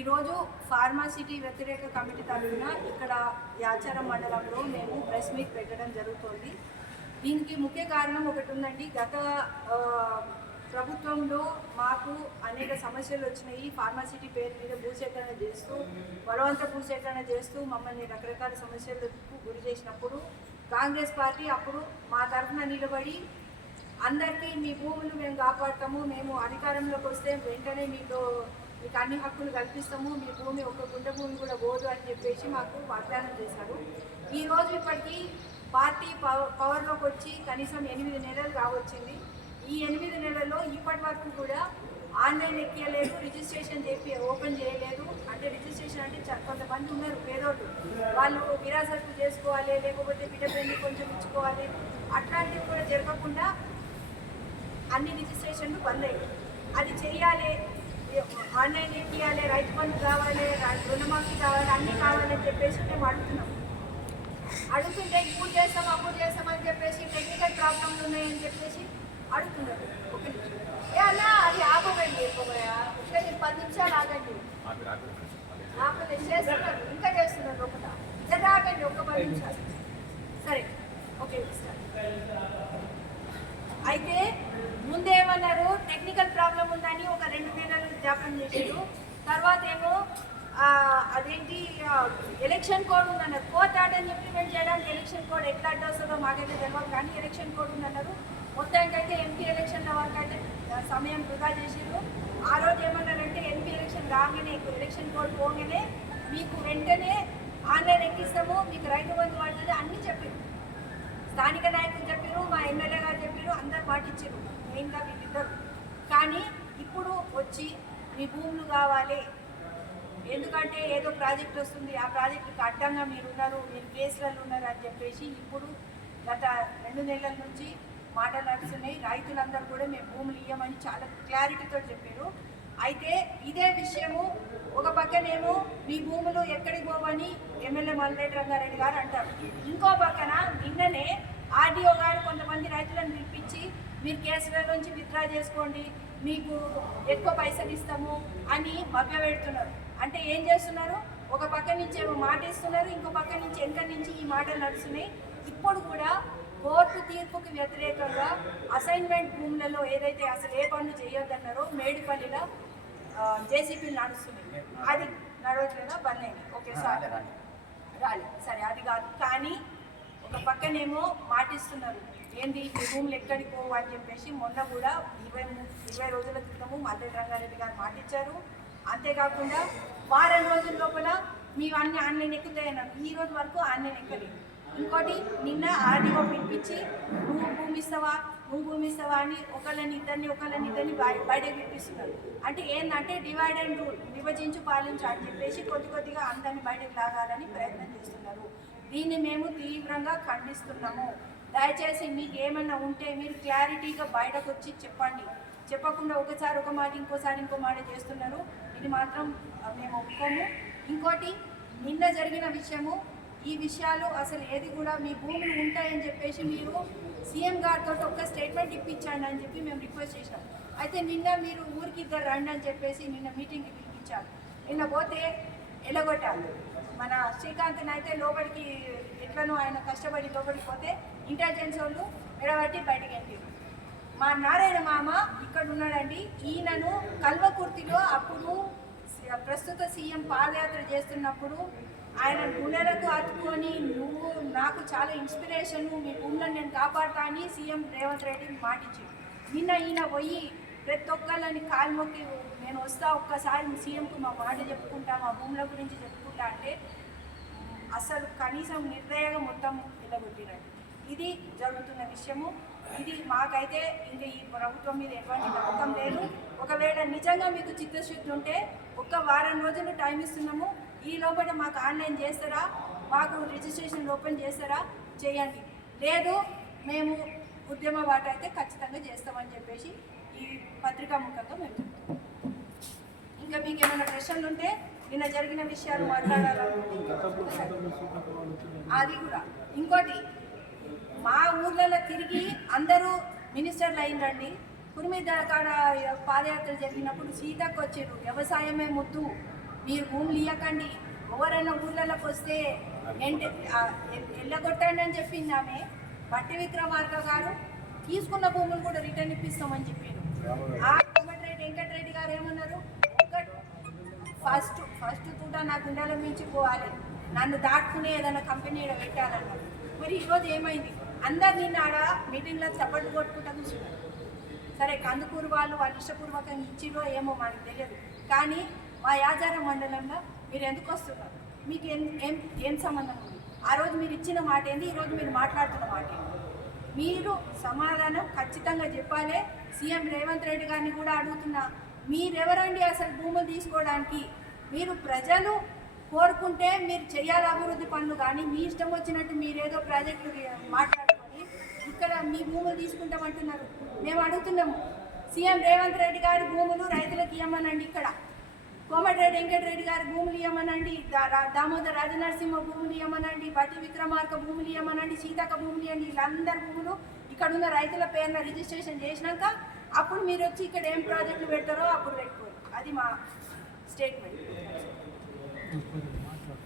ఈరోజు ఫార్మాసిటీ వ్యతిరేక కమిటీ తరఫున ఇక్కడ యాచారం మండలంలో మేము ప్రెస్ మీట్ పెట్టడం జరుగుతోంది. దీనికి ముఖ్య కారణం ఒకటి ఉందండి గత ప్రభుత్వంలో మాకు అనేక సమస్యలు వచ్చినాయి. ఫార్మాసిటీ పేరు మీద భూసేకరణ చేస్తూ బలవంత భూసేకరణ చేస్తూ మమ్మల్ని రకరకాల సమస్యలకు గురి చేసినప్పుడు కాంగ్రెస్ పార్టీ అప్పుడు మా తరఫున నిలబడి అందరికీ మీ భూములు మేము కాపాడతాము మేము అధికారంలోకి వస్తే వెంటనే మీతో మీకు అన్ని హక్కులు కల్పిస్తాము. మీ భూమి ఒక గుండె భూమి కూడా పోదు అని చెప్పేసి మాకు వాగ్దానం చేశారు. ఈరోజు ఇప్పటికీ పార్టీ పవర్ పవర్లోకి వచ్చి కనీసం ఎనిమిది నెలలు కావచ్చింది. ఈ ఎనిమిది నెలల్లో ఇప్పటి వరకు కూడా ఆన్లైన్ ఎక్కలేదు రిజిస్ట్రేషన్ చేపి ఓపెన్ చేయలేదు. అంటే రిజిస్ట్రేషన్ అంటే కొంతమంది ఉన్నారు పేదోళ్ళు. వాళ్ళు విరాసత్తు చేసుకోవాలి లేకపోతే బిడ్డ పెళ్ళి కొంచెం ఇచ్చుకోవాలి. అట్లాంటివి కూడా జరగకుండా అన్ని రిజిస్ట్రేషన్లు బంద్ అయ్యాయి. అది చేయాలి ఆన్లైన్ ఎక్కియాలి రైతు బంధు కావాలి రుణమాఫీ కావాలి అన్నీ కావాలని చెప్పేసి మేము అడుగుతున్నాం. అడుగుతుంటే ఇప్పుడు చేస్తాం అప్పుడు చేస్తాం అని చెప్పేసి టెక్నికల్ ప్రాబ్లమ్లు ఉన్నాయని చెప్పేసి అడుగుతున్నారు. ఒక నిమిషం. ఏ అన్నా అది ఆపకండి ఇంకా పది నిమిషాలు ఆగండి. ఆపలేదు చేస్తున్నారు ఇంకా చేస్తున్నారు లోపల జర ఆగండి ఒక పది నిమిషాలు. సరే ఓకే అయితే ముందేమన్నారు టెక్నికల్ ప్రాబ్లం ఉందని ఒక రెండు నెలలు చేశారు తర్వాత ఏమో అదేంటి ఎలక్షన్ కోడ్ ఉందన్నారు. కోర్ట్ ఆర్డర్ని ఇంప్లిమెంట్ చేయడానికి ఎలక్షన్ కోడ్ ఎట్లా అడ్డు వస్తుందో మాకైతే తెలియదు కానీ ఎలక్షన్ కోడ్ ఉందన్నారు. మొత్తానికైతే ఎంపీ ఎలక్షన్ల వరకు అయితే సమయం వృధా చేసారు ఆ రోజు ఏమన్నారంటే ఎంపీ ఎలక్షన్ రాగానే ఎలక్షన్ కోడ్ పోగానే మీకు వెంటనే ఆన్లైన్ ఎక్కిస్తాము మీకు రైతు బంధు పడుతుంది అన్నీ చెప్పారు స్థానిక నాయకులు చెప్పారు మా ఎమ్మెల్యే గారు చెప్పారు అందరు పాటించారు మెయిన్గా వీళ్ళిద్దరు. కానీ ఇప్పుడు వచ్చి మీ భూములు కావాలి. ఎందుకంటే ఏదో ప్రాజెక్ట్ వస్తుంది. ఆ ప్రాజెక్టుకి అడ్డంగా మీరు ఉన్నారు మీరు కేసులలో ఉన్నారు అని చెప్పేసి ఇప్పుడు గత రెండు నెలల నుంచి మాటలు నడుస్తున్నాయి. రైతులందరూ కూడా మేము భూములు ఇవ్వమని చాలా క్లారిటీతో చెప్పారు. అయితే ఇదే విషయము ఒక పక్కనేమో మీ భూములు ఎక్కడికి పోవని ఎమ్మెల్యే మల్రెడ్డి రంగారెడ్డి గారు అంటారు. ఇంకో పక్కన నిన్ననే ఆర్డీఓ గారు కొంతమంది రైతులను పిలిపించి మీరు కేసుల నుంచి విత్డ్రా చేసుకోండి మీకు ఎక్కువ పైసలు ఇస్తాము అని మభ్యపెడుతున్నారు అంటే ఏం చేస్తున్నారు? ఒక పక్క నుంచి ఏమో మాట ఇస్తున్నారు ఇంకో పక్క నుంచి వెనక నుంచి ఈ మాటలు నడుస్తున్నాయి. ఇప్పుడు కూడా కోర్టు తీర్పుకి వ్యతిరేకంగా అసైన్మెంట్ భూములలో ఏదైతే అసలు ఏ పనులు చేయొద్దన్నారో మేడిపల్లిలో జేసీపీలు నడుస్తున్నాయి. అది నడవట్లేదా? బంద్ అయింది. Okay sir. రాలి సరే అది కాదు. కానీ ఒక పక్కనేమో మాటిస్తున్నారు ఏంది? ఈ భూములు ఎక్కడికి పోవు అని చెప్పేసి మొన్న కూడా ఇరవై ఇరవై రోజుల క్రితము మల్లెడ్డి రంగారెడ్డి గారు మాటిచ్చారు. అంతేకాకుండా వారం రోజుల లోపల మేము అన్ని ఆన్లైన్ ఎక్కుతాయన్నారు ఈ రోజు వరకు ఆన్లైన్ ఎక్కలేదు ఇంకోటి నిన్న ఆర్డీఓ పిలిపించి నువ్వు భూమి ఇస్తావా? నువ్వు భూమి ఇస్తావా? అని ఒకళ్ళని ఇద్దరిని ఒకళ్ళని ఇద్దరిని బయట బయటకు పిలిపిస్తున్నారు. అంటే ఏంటంటే డివైడ్ అండ్ రూల్ విభజించు పాలించు అని చెప్పేసి కొద్ది కొద్దిగా అందరిని బయటకు లాగాలని ప్రయత్నం చేస్తున్నారు. దీన్ని మేము తీవ్రంగా ఖండిస్తున్నాము. దయచేసి మీకు ఏమన్నా ఉంటే మీరు క్లారిటీగా బయటకు వచ్చి చెప్పండి. చెప్పకుండా ఒకసారి ఒక మాట ఇంకోసారి ఇంకో మాట చేస్తున్నారు. ఇది మాత్రం మేము ఒప్పుకోము. ఇంకోటి నిన్న జరిగిన విషయము ఈ విషయాలు అసలు ఏది కూడా మీ భూములు ఉంటాయని చెప్పేసి మీరు సీఎం గారితో ఒక్క స్టేట్మెంట్ ఇప్పించండి అని చెప్పి మేము రిక్వెస్ట్ చేశాం. అయితే నిన్న మీరు ఊరికి ఇద్దరు రండి అని చెప్పేసి నిన్న మీటింగ్కి పిలిపించారు. నిన్న పోతే ఎలగొట్టారు. మన శ్రీకాంత్ని అయితే లోపలికి ఎట్లనో ఆయన కష్టపడి లోపలికి పోతే ఇంటెలిజెన్స్ వాళ్ళు విడబట్టి బయటికి వెళ్ళారు మా నారాయణ మామ ఇక్కడ ఉన్నాడండి. ఈయనను కల్వకుర్తిలో అప్పుడు ప్రస్తుత సీఎం పాదయాత్ర చేస్తున్నప్పుడు ఆయన గుండెలకు హత్తుకొని నువ్వు నాకు చాలా ఇన్స్పిరేషన్ మీ భూములను నేను కాపాడుతా అని సీఎం రేవంత్ రెడ్డి మాటించి నిన్న ఈయన పోయి ప్రతి ఒక్కళ్ళని కాల్మొక్కి నేను వస్తా ఒక్కసారి సీఎంకు మా మాట చెప్పుకుంటా మా భూముల గురించి చెప్పుకుంటా అంటే అసలు కనీసం నిర్దయగా మొత్తం ఎల్లగొట్టినట్టు ఇది జరుగుతున్న విషయము. ఇది మాకైతే ఇంకా ఈ ప్రభుత్వం మీద ఎటువంటి నమ్మకం లేదు. ఒకవేళ నిజంగా మీకు చిత్తశుద్ధి ఉంటే ఒక్క వారం రోజులు టైం ఇస్తున్నాము. ఈ లోపల మాకు ఆన్లైన్ చేస్తారా? మాకు రిజిస్ట్రేషన్ ఓపెన్ చేస్తారా? చేయండి. లేదు మేము ఉద్యమ వాట అయితే ఖచ్చితంగా చేస్తామని చెప్పేసి ఈ పత్రికా ముఖంగా మేము చెప్తాం ఇంకా మీకు ఏమైనా ప్రశ్నలు ఉంటే నిన్న జరిగిన విషయాలు మాట్లాడాలనుకుంటే అది కూడా. ఇంకోటి మా ఊర్లలో తిరిగి అందరూ మినిస్టర్లు అయిందండి కురిమిద్ద కాడ పాదయాత్ర జరిగినప్పుడు సీతకు వచ్చారు వ్యవసాయమే ముద్దు మీరు భూములు ఇవ్వకండి ఎవరైనా ఊర్లలోకి వస్తే ఎంట ఎల్లగొట్టండి అని చెప్పింది ఆమె. బట్టి విక్రమార్క గారు తీసుకున్న భూములు కూడా రిటర్న్ ఇప్పిస్తామని చెప్పిండు ఆ కోమటిరెడ్డి వెంకటరెడ్డి గారు ఏమన్నారు? ఫస్ట్ ఫస్ట్ తూట నా గుండెల మించి పోవాలి. నన్ను దాటుకునే ఏదైనా కంపెనీ ఈడ పెట్టాలన్నారు మరి ఈరోజు ఏమైంది? అందరు నిన్న ఆడ మీటింగ్లో చప్పట్లు కొట్టుకుంటా కూర్చున్నారు. సరే కందుకూరు వాళ్ళు వాళ్ళు ఇష్టపూర్వకంగా ఇచ్చిరో ఏమో మనకు తెలియదు. కానీ మా యాచార మండలంలో మీరు ఎందుకు వస్తున్నారు? మీకు ఏం ఏం ఏం సంబంధం ఉంది? ఆ రోజు మీరు ఇచ్చిన మాట ఏంది? ఈరోజు మీరు మాట్లాడుతున్న మాట ఏంది? మీరు సమాధానం ఖచ్చితంగా చెప్పాలి. సీఎం రేవంత్ రెడ్డి గారిని కూడా అడుగుతున్నా. మీరెవరండి అసలు భూములు తీసుకోవడానికి? మీరు ప్రజలు కోరుకుంటే మీరు చేయాలి అభివృద్ధి పనులు కానీ మీ ఇష్టం వచ్చినట్టు మీరేదో ప్రాజెక్టులు మాట్లాడుకొని ఇక్కడ మీ భూములు తీసుకుంటామంటున్నారు. మేము అడుగుతున్నాము సీఎం రేవంత్ రెడ్డి గారి భూములు రైతులకు ఇవ్వమనండి ఇక్కడ. కోమటిరెడ్డి వెంకటరెడ్డి గారి భూములు ఇవ్వమనండి దా- దామోదర్ రాజనరసింహ భూములు ఇవ్వమనండి బట్టి విక్రమార్క భూములు ఇవ్వమనండి సీతక్క భూములు ఇవ్వండి వీళ్ళందరి భూములు ఇక్కడ ఉన్న రైతుల పేరున రిజిస్ట్రేషన్ చేసినాక అప్పుడు మీరు వచ్చి ఇక్కడ ఏం ప్రాజెక్టులు పెడతారో అప్పుడు పెట్టుకోరు అది మా స్టేట్మెంట్